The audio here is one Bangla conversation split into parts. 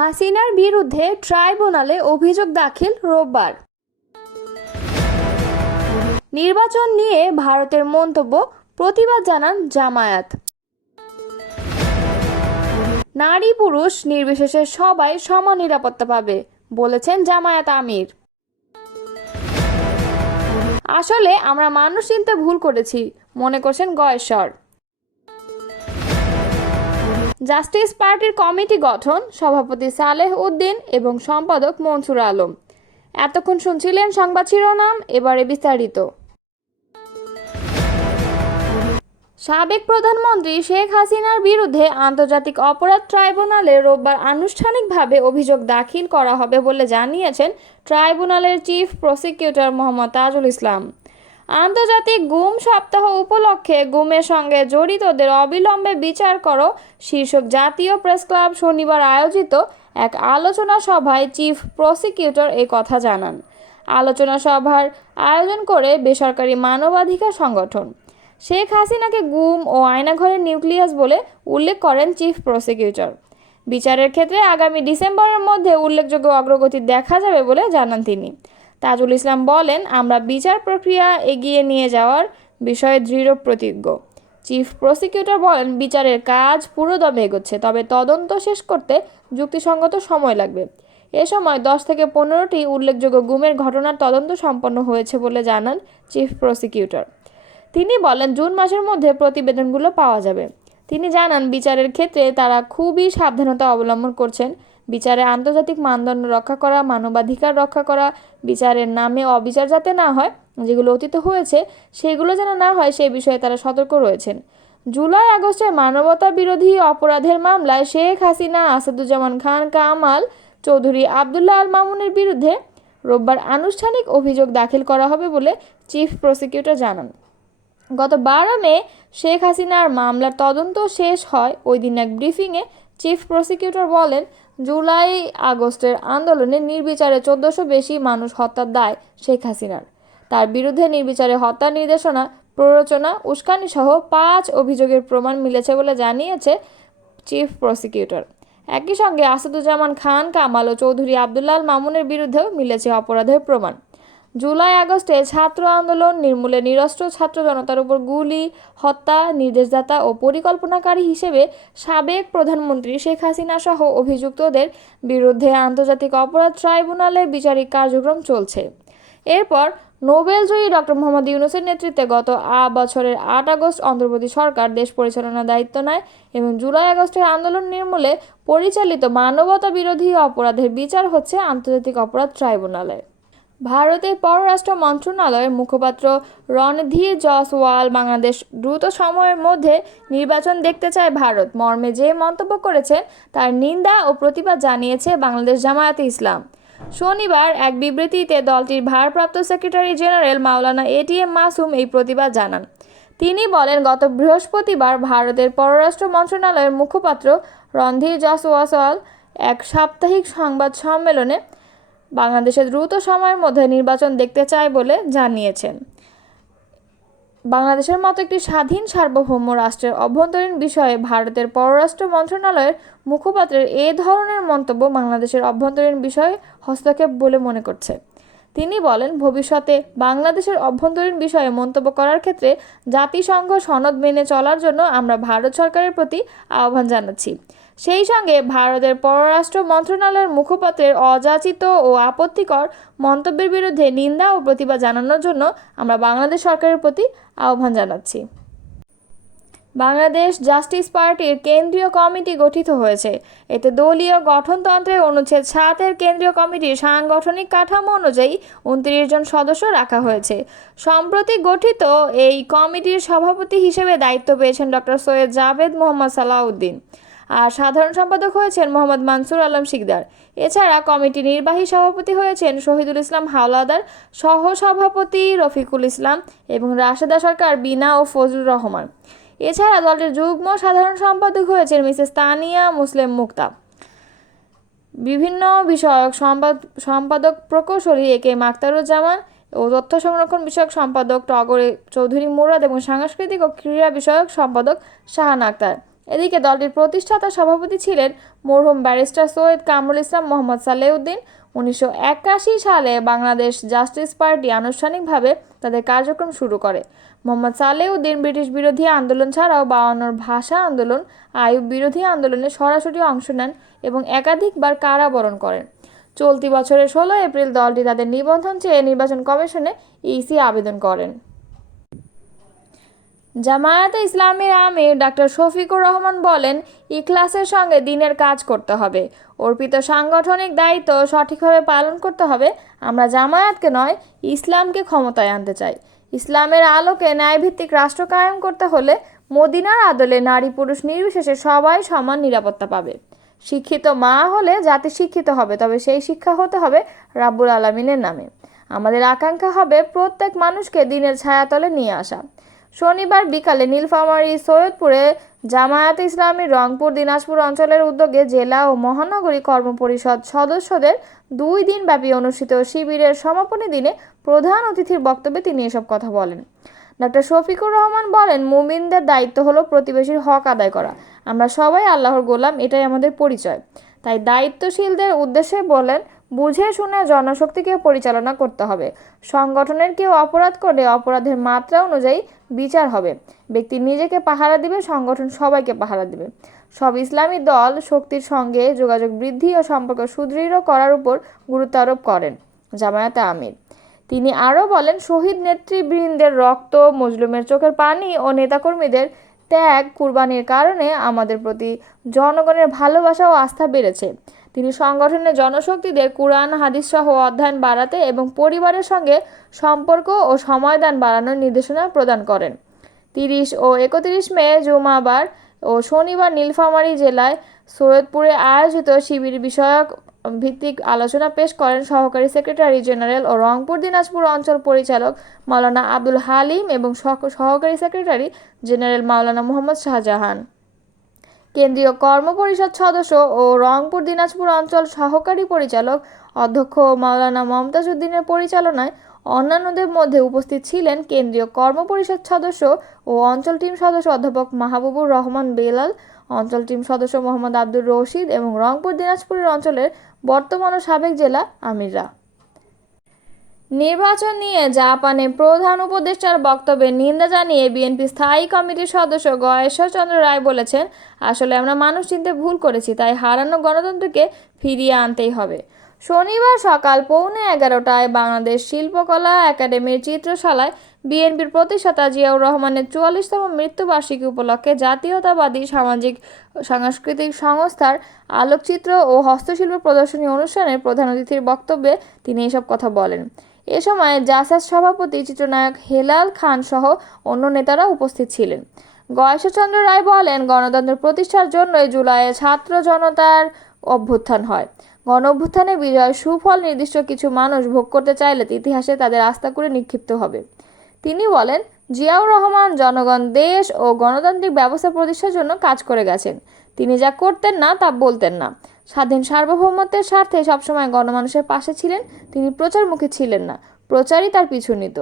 হাসিনার বিরুদ্ধে ট্রাইব্যুনালে অভিযোগ দাখিল রোববার। নির্বাচন নিয়ে ভারতের মন্তব্য, প্রতিবাদ জানান জামায়াত। নারী পুরুষ নির্বিশেষে সবাই সমান নিরাপত্তা পাবে, বলেছেন জামায়াত আমির। আসলে আমরা মানুষ চিনতে ভুল করেছি, মনে করছেন গয়েশ্বর। জাস্টিস পার্টির কমিটি গঠন, সভাপতি সালেহ উদ্দিন এবং সম্পাদক মনসুর আলম। এতক্ষণ শুনছিলেন সংবাদ শিরোনাম, এবারে বিস্তারিত। সাবেক প্রধানমন্ত্রী শেখ হাসিনার বিরুদ্ধে আন্তর্জাতিক অপরাধ ট্রাইব্যুনালে রোববার আনুষ্ঠানিকভাবে অভিযোগ দাখিল করা হবে বলে জানিয়েছেন ট্রাইব্যুনালের চিফ প্রসিকিউটর মোহাম্মদ তাজুল ইসলাম। আন্তর্জাতিক গুম সপ্তাহ উপলক্ষে গুমের সঙ্গে জড়িতদের অবিলম্বে বিচার করো শীর্ষক জাতীয় প্রেস ক্লাব শনিবার আয়োজিত এক আলোচনা সভায় চিফ প্রসিকিউটর এই কথা জানান। আলোচনা সভার আয়োজন করে বেসরকারি মানবাধিকার সংগঠন। শেখ হাসিনাকে গুম ও আয়নাঘরের নিউক্লিয়াস বলে উল্লেখ করেন চিফ প্রসিকিউটর। বিচারের ক্ষেত্রে আগামী ডিসেম্বরের মধ্যে উল্লেখযোগ্য অগ্রগতি দেখা যাবে বলে জানান তিনি। তাজুল ইসলাম বলেন, আমরা বিচার প্রক্রিয়া এগিয়ে নিয়ে যাওয়ার বিষয়ে দৃঢ় প্রতিজ্ঞ। চিফ প্রসিকিউটর বলেন, বিচারের কাজ পুরোদমে এগোচ্ছে, তবে তদন্ত শেষ করতে যুক্তিসঙ্গত সময় লাগবে। এ সময় 10 থেকে 15টি উল্লেখযোগ্য গুমের ঘটনার তদন্ত সম্পন্ন হয়েছে বলে জানান চিফ প্রসিকিউটর। তিনি বলেন, জুন মাসের মধ্যে প্রতিবেদনগুলো পাওয়া যাবে। তিনি জানান, বিচারের ক্ষেত্রে তারা খুবই সাবধানতা অবলম্বন করছেন। বিচারে আন্তর্জাতিক মানদণ্ড রক্ষা করা, মানবাধিকার রক্ষা করা, বিচারের নামে অবিচার যাতে না হয়, যেগুলো অতীতে হয়েছে সেগুলো যেন না হয় সে বিষয়ে তারা সতর্ক রয়েছেন। জুলাই আগস্টের মানবতা বিরোধী অপরাধের মামলায় শেখ হাসিনা, আসাদুজ্জামান খান কামাল, চৌধুরী আবদুল্লাহ আল মামুনের বিরুদ্ধে রোববার আনুষ্ঠানিক অভিযোগ দাখিল করা হবে বলে চিফ প্রসিকিউটর জানান। গত 12 মে শেখ হাসিনার মামলার তদন্ত শেষ হয়। ওই দিন এক ব্রিফিংয়ে চিফ প্রসিকিউটর বলেন, জুলাই আগস্টের আন্দোলনে নির্বিচারে 1400 বেশি মানুষ হত্যার দায় শেখ হাসিনার। তার বিরুদ্ধে নির্বিচারে হত্যার নির্দেশনা, প্ররোচনা, উস্কানি সহ 5 অভিযোগের প্রমাণ মিলেছে বলে জানিয়েছে চিফ প্রসিকিউটর। একই সঙ্গে আসাদুজ্জামান খান কামাল ও চৌধুরী আবদুল্লাহ আল মামুনের বিরুদ্ধেও মিলেছে অপরাধের প্রমাণ। জুলাই আগস্টে ছাত্র আন্দোলন নির্মূলে নিরস্ত্র ছাত্র জনতার উপর গুলি, হত্যা, নির্দেশদাতা ও পরিকল্পনাকারী হিসেবে সাবেক প্রধানমন্ত্রী শেখ হাসিনা সহ অভিযুক্তদের বিরুদ্ধে আন্তর্জাতিক অপরাধ ট্রাইব্যুনালে বিচারিক কার্যক্রম চলছে। এরপর নোবেলজয়ী ডক্টর মোহাম্মদ ইউনূসের নেতৃত্বে গত বছরের 8 আগস্ট অন্তর্বর্তী সরকার দেশ পরিচালনার দায়িত্ব নেয় এবং জুলাই আগস্টের আন্দোলন নির্মূলে পরিচালিত মানবতা বিরোধী অপরাধের বিচার হচ্ছে আন্তর্জাতিক অপরাধ ট্রাইব্যুনালে। ভারতের পররাষ্ট্র মন্ত্রণালয়ের মুখপাত্র রণধীর জয়সওয়াল বাংলাদেশ দ্রুত সময়ের মধ্যে নির্বাচন দেখতে চায় ভারত মর্মে যে মন্তব্য করেছেন তার নিন্দা ও প্রতিবাদ জানিয়েছে বাংলাদেশ জামায়াতে ইসলাম। শনিবার এক বিবৃতিতে দলটির ভারপ্রাপ্ত সেক্রেটারি জেনারেল মাওলানা এটিএম মাসুম এই প্রতিবাদ জানান। তিনি বলেন, গত বৃহস্পতিবার ভারতের পররাষ্ট্র মন্ত্রণালয়ের মুখপাত্র রণধীর জয়সওয়াল এক সাপ্তাহিক সংবাদ সম্মেলনে বাংলাদেশে দ্রুত সময়ের মধ্যে নির্বাচন দেখতে চায় বলে জানিয়েছেন। বাংলাদেশের মতো একটি স্বাধীন সার্বভৌম রাষ্ট্রের অভ্যন্তরীণ বিষয়ে ভারতের পররাষ্ট্র মন্ত্রণালয়ের মুখপাত্রের এ ধরনের মন্তব্য বাংলাদেশের অভ্যন্তরীণ বিষয়ে হস্তক্ষেপ বলে মনে করছে। তিনি বলেন, ভবিষ্যতে বাংলাদেশের অভ্যন্তরীণ বিষয়ে মন্তব্য করার ক্ষেত্রে জাতিসংঘ সনদ মেনে চলার জন্য আমরা ভারত সরকারের প্রতি আহ্বান জানাচ্ছি। সেই সঙ্গে ভারতের পররাষ্ট্র মন্ত্রণালয়ের মুখপাত্রের অযাচিত ও আপত্তিকর মন্তব্যের বিরুদ্ধে নিন্দা ও প্রতিবাদ জানানোর জন্য আমরা বাংলাদেশ সরকারের প্রতি আহ্বান জানাচ্ছি। বাংলাদেশ জাস্টিস পার্টির কেন্দ্রীয় কমিটি গঠিত হয়েছে। এতে দলীয় গঠনতন্ত্রের অনুচ্ছেদ 7-এর কেন্দ্রীয় কমিটির সাংগঠনিক কাঠামো অনুযায়ী 29 জন সদস্য রাখা হয়েছে। সম্প্রতি গঠিত এই কমিটির সভাপতি হিসেবে দায়িত্ব পেয়েছেন ডক্টর সৈয়দ জাভেদ মোহাম্মদ সালাউদ্দিন, আর সাধারণ সম্পাদক হয়েছেন মোহাম্মদ মানসুর আলম শিকদার। এছাড়া কমিটির নির্বাহী সভাপতি হয়েছেন শহীদুল ইসলাম হাওলাদার, সহসভাপতি রফিকুল ইসলাম এবং রাশেদা সরকার, বিনা ও ফজলুর রহমান। এছাড়া দলটির যুগ্ম সাধারণ সম্পাদক হয়েছেন মিসেস তানিয়া মুসলিম মুক্তা। বিভিন্ন বিষয়ক সম্পাদক প্রকৌশলী একে আখতারুজ্জামান ও তথ্য সংরক্ষণ বিষয়ক সম্পাদক টগর চৌধুরী মুরাদ এবং সাংস্কৃতিক ও ক্রীড়া বিষয়ক সম্পাদক শাহান আক্তার। এদিকে দলটির প্রতিষ্ঠাতা সভাপতি ছিলেন মরহুম ব্যারিস্টার সৈয়দ কামরুল ইসলাম মোহাম্মদ সালেউদ্দিন। 1981 সালে বাংলাদেশ জাস্টিস পার্টি আনুষ্ঠানিকভাবে তাদের কার্যক্রম শুরু করে। মোহাম্মদ সালেউদ্দিন ব্রিটিশ বিরোধী আন্দোলন ছাড়াও 52 ভাষা আন্দোলন, আইয়ুব বিরোধী আন্দোলনে সরাসরি অংশ নেন এবং একাধিকবার কারাবরণ করেন। চলতি বছরের 16 এপ্রিল দলটি তাদের নিবন্ধন চেয়ে নির্বাচন কমিশনে ইসি আবেদন করেন। জামায়াতে ইসলামীর আমির ডাক্তার শফিকুর রহমান বলেন, ইখলাসের সঙ্গে দ্বীনের কাজ করতে হবে। অর্পিত সাংগঠনিক দায়িত্ব সঠিকভাবে পালন করতে হবে। আমরা জামায়াতকে নয়, ইসলামকে ক্ষমতায় আনতে চাই। ইসলামের আলোকে ন্যায়ভিত্তিক রাষ্ট্র কায়েম করতে হলে মদিনার আদলে নারী পুরুষ নির্বিশেষে সবাই সমান নিরাপত্তা পাবে। শিক্ষিত মা হলে জাতি শিক্ষিত হবে, তবে সেই শিক্ষা হতে হবে রাব্বুল আলামিনের নামে। আমাদের আকাঙ্ক্ষা হবে প্রত্যেক মানুষকে দ্বীনের ছায়াতলে নিয়ে আসা। শনিবার বিকালে নীলফামারী সৈয়দপুরে জামায়াতে ইসলামীর রংপুর দিনাজপুর অঞ্চলের উদ্যোগে জেলা ও মহানগরী কর্মপরিষদ সদস্যদের 2 দিনব্যাপী অনুষ্ঠিত শিবিরের সমাপনী দিনে প্রধান অতিথির বক্তব্যে তিনি এসব কথা বলেন। ডাক্তার শফিকুর রহমান বলেন, মুমিনদের দায়িত্ব হলো প্রতিবেশীর হক আদায় করা। আমরা সবাই আল্লাহর গোলাম, এটাই আমাদের পরিচয়। তাই দায়িত্বশীলদের উদ্দেশ্যে বলেন, বুঝে শুনে জনশক্তিকে পরিচালনা করতে হবে। সংগঠনের কেউ অপরাধ করলে অপরাধের মাত্রা অনুযায়ী বিচার হবে। ব্যক্তি নিজেকে পাহারা দিবে, সংগঠন সবাইকে পাহারা দিবে। সব ইসলামী দল শক্তির সঙ্গে যোগাযোগ বৃদ্ধি ও সম্পর্ক সুদৃঢ় করার উপর গুরুত্ব আরোপ করেন জামায়াতে আমির। তিনি আরও বলেন, শহীদ নেতৃবৃন্দের রক্ত, মজলুমের চোখের পানি ও নেতাকর্মীদের ত্যাগ কুরবানির কারণে আমাদের প্রতি জনগণের ভালোবাসা ও আস্থা বেড়েছে। তিনি সংগঠনের জনশক্তিদের কুরআন হাদিস সহ অধ্যয়ন বাড়াতে এবং পরিবারের সঙ্গে সম্পর্ক ও সময়দান বাড়ানোর নির্দেশনা প্রদান করেন। 30 ও 31 মে জুমাবার ও শনিবার নীলফামারী জেলায় সৈয়দপুরে আয়োজিত শিবির বিষয়ক ভিত্তিক আলোচনা পেশ করেন সহকারী সেক্রেটারি জেনারেল ও রংপুর দিনাজপুর অঞ্চল পরিচালক মাওলানা আব্দুল হালিম এবং সহকারী সেক্রেটারি জেনারেল মাওলানা মোহাম্মদ শাহজাহান। কেন্দ্রীয় কর্মপরিষদ সদস্য ও রংপুর দিনাজপুর অঞ্চল সহকারী পরিচালক অধ্যক্ষ মাওলানা মমতাজ উদ্দিনের পরিচালনায় অন্যান্যদের মধ্যে উপস্থিত ছিলেন কেন্দ্রীয় কর্মপরিষদ সদস্য ও অঞ্চল টিম সদস্য অধ্যাপক মাহবুবুর রহমান বেলাল, অঞ্চল টিম সদস্য মোহাম্মদ আব্দুর রশিদ এবং রংপুর দিনাজপুরের অঞ্চলের বর্তমান ও সাবেক জেলা আমিররা। নির্বাচন নিয়ে জাপানে প্রধান উপদেষ্টার বক্তব্যের নিন্দা জানিয়ে বিএনপি স্থায়ী কমিটির সদস্য গয়েশ্বর চন্দ্র রায় বলেছেন, আসলে আমরা মানুষ চিনতে ভুল করেছি, তাই হারানো গণতন্ত্রকে ফিরিয়ে আনতেই হবে। শনিবার সকাল 11:15টায় বাংলাদেশ শিল্পকলা একাডেমির চিত্রশালায় বিএনপির প্রতিষ্ঠাতা জিয়াউর রহমানের 44তম মৃত্যুবার্ষিকী উপলক্ষে জাতীয়তাবাদী সাংস্কৃতিক সংস্থার আলোকচিত্র ও হস্তশিল্প প্রদর্শনী অনুষ্ঠানের প্রধান অতিথির বক্তব্যে তিনি এসব কথা বলেন। এ সময় জাসাস সভাপতি চিত্রনায়ক হেলাল খান সহ অন্য নেতারা উপস্থিত ছিলেন। গয়েশ্বরচন্দ্র রায় বলেন, গণতন্ত্র প্রতিষ্ঠার জন্যই জুলাইয়ে ছাত্র জনতার অভ্যুত্থান হয়। গণ অভ্যুত্থানে বিজয়ের সুফল নির্দিষ্ট কিছু মানুষ ভোগ করতে চাইলে ইতিহাসে তাদের আস্থা করে নিক্ষিপ্ত হবে। তিনি বলেন, জিয়াউর রহমান জনগণ, দেশ ও গণতান্ত্রিক ব্যবস্থা প্রতিষ্ঠার জন্য কাজ করে গেছেন। তিনি যা করতেন না তা বলতেন না। স্বাধীন সার্বভৌমত্বের স্বার্থে সবসময় গণমানুষের পাশে ছিলেন। তিনি প্রচারমুখী ছিলেন না, প্রচারই তার পিছু নিত।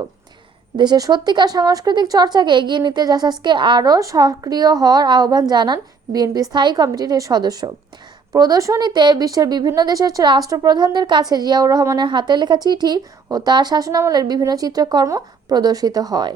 দেশের সত্যিকার সাংস্কৃতিক চর্চাকে এগিয়ে নিতে জাসাসকে আরও সক্রিয় হওয়ার আহ্বান জানান বিএনপি স্থায়ী কমিটির এই সদস্য। প্রদর্শনীতে বিশ্বের বিভিন্ন দেশের রাষ্ট্রপ্রধানদের কাছে জিয়াউর রহমানের হাতে লেখা চিঠি ও তার শাসনামলের বিভিন্ন চিত্রকর্ম প্রদর্শিত হয়।